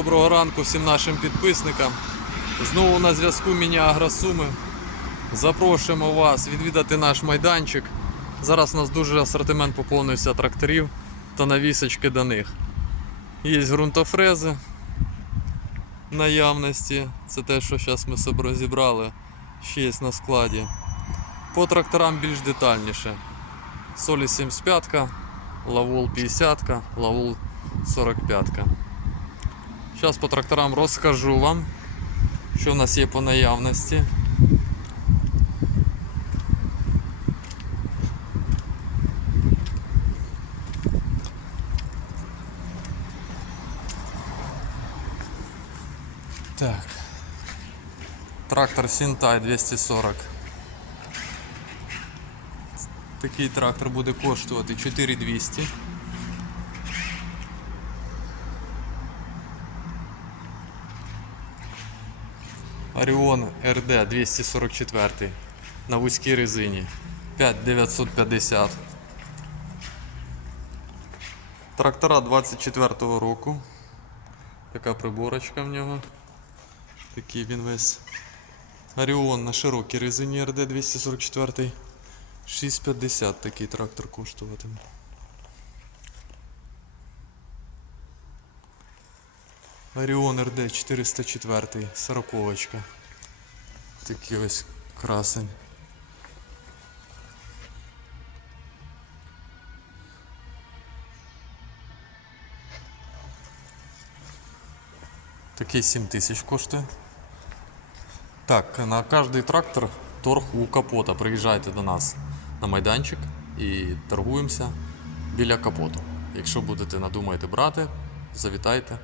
Доброго ранку всім нашим підписникам. Знову на зв'язку Міні Агросуми. Запрошуємо вас відвідати наш майданчик. Зараз у нас дуже асортимент поповнився тракторів та навісочки до них. Є ґрунтофрези наявності. Це те, що зараз ми собі розібрали. Ще є на складі. По тракторам більш детальніше. Солі 75, Лавол 50, Лавол 45. Зараз по тракторам розкажу вам, що в нас є по наявності. Так. Трактор Сінтай 240. Такий трактор буде коштувати 4200. Оріон РД 244 на вузькій резині 5950. Трактора 24-го року. Така приборочка в нього. Такий він весь. Оріон на широкій резині РД 244. 650 такий трактор коштуватиме. Оріон РД 404, сороковочка. Такий ось красень. Такий 7 тисяч коштує. Так, на кожний трактор торг у капота. Приїжджайте до нас на майданчик і торгуємося біля капоту. Якщо будете надумаєте брати, завітайте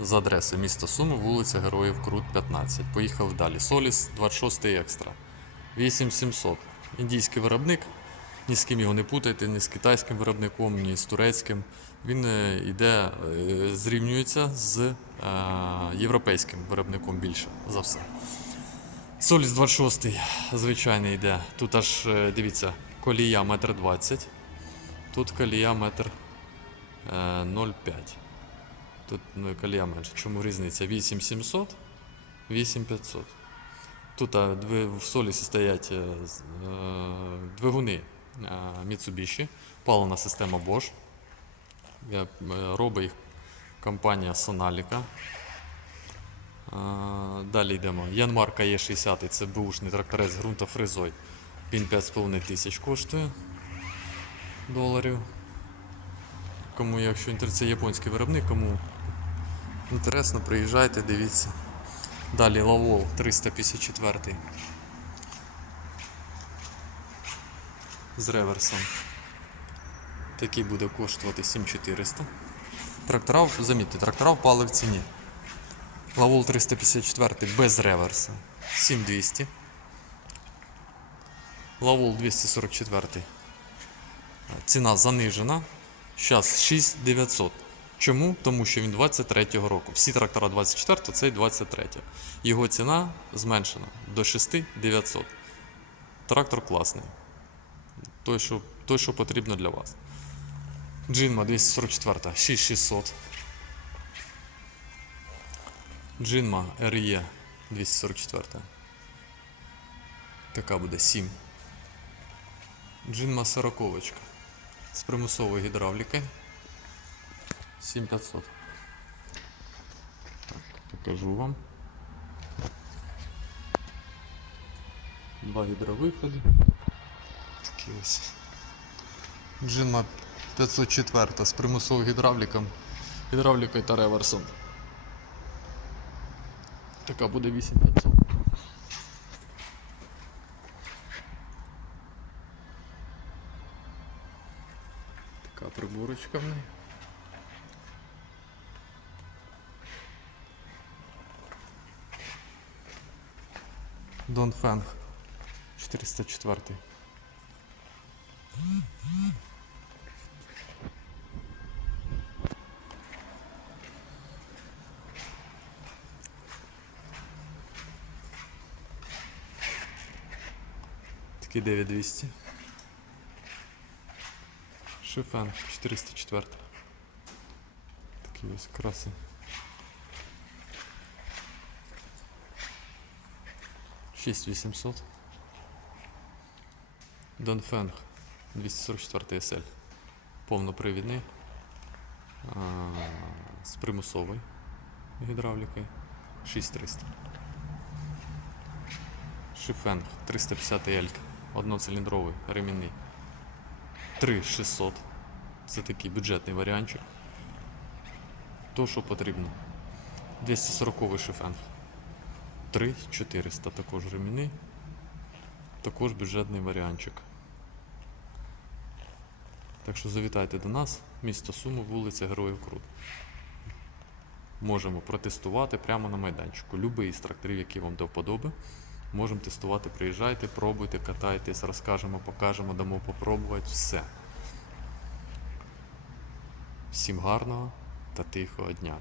за адресою міста Суми, вулиця Героїв Крут 15. Поїхали далі. Соліс 26 екстра. 8700. Індійський виробник. Ні з ким його не путайте, ні з китайським виробником, ні з турецьким. Він е, йде, е, зрівнюється з е, європейським виробником більше за все. Соліс 26 звичайний йде. Тут аж дивіться, колія 1,20 м. Тут колія 1,05 м. Тут ну, колія менше. Чому різниця? 8700, 8500. Тут в солісі стоять е, е, двигуни е, Mitsubishi, паливна система Bosch. Е, робить їх компанія Sonalica. Далі йдемо. Янмарка Е60, це бушний тракторець з ґрунтофрезой. Він 5,5 тисяч коштує доларів. Кому, якщо інтер- це японський виробник, кому інтересно, приїжджайте, дивіться. Далі Лавол 354 з реверсом. Такий буде коштувати 7400. Трактора, замітьте, трактора впали в ціні. Лавол 354 без реверса 7200. Лавол 244. Ціна занижена. Зараз 6900. Чому? Тому що він 23-го року. Всі трактора 24-го, цей 23. Його ціна зменшена до 6900. Трактор класний. Той, що, той, що потрібно для вас. Джинма 244, 6600. Джинма RE 244. Така буде 7. Джинма 40 з примусовою гідравлікою. 7500. Так, покажу вам. Два гідровиходи. Такі ось. Джинма 504 з примусовою гідравліком, гідравлікою та реверсом. Така буде 8500. Така приборочка в неї. Дон Фенг 404. Такий 9200. Шифен 404. Такий ось красий. 6800. Донфенг 244 SL. Повнопривідний. З примусовою гідравлікою 6300. Шифенг 350 L. Одноциліндровий ремінний. 3600. Це такий бюджетний варіанчик. То, що потрібно. 240 шифенг. 3400 також реміни. Також бюджетний варіанчик. Так що завітайте до нас, місто Суми, вулиця Героїв Крут. Можемо протестувати прямо на майданчику. Любий із тракторів, який вам до вподоби. Можемо тестувати, приїжджайте, пробуйте, катайтесь, розкажемо, покажемо, дамо попробувати все. Всім гарного та тихого дня.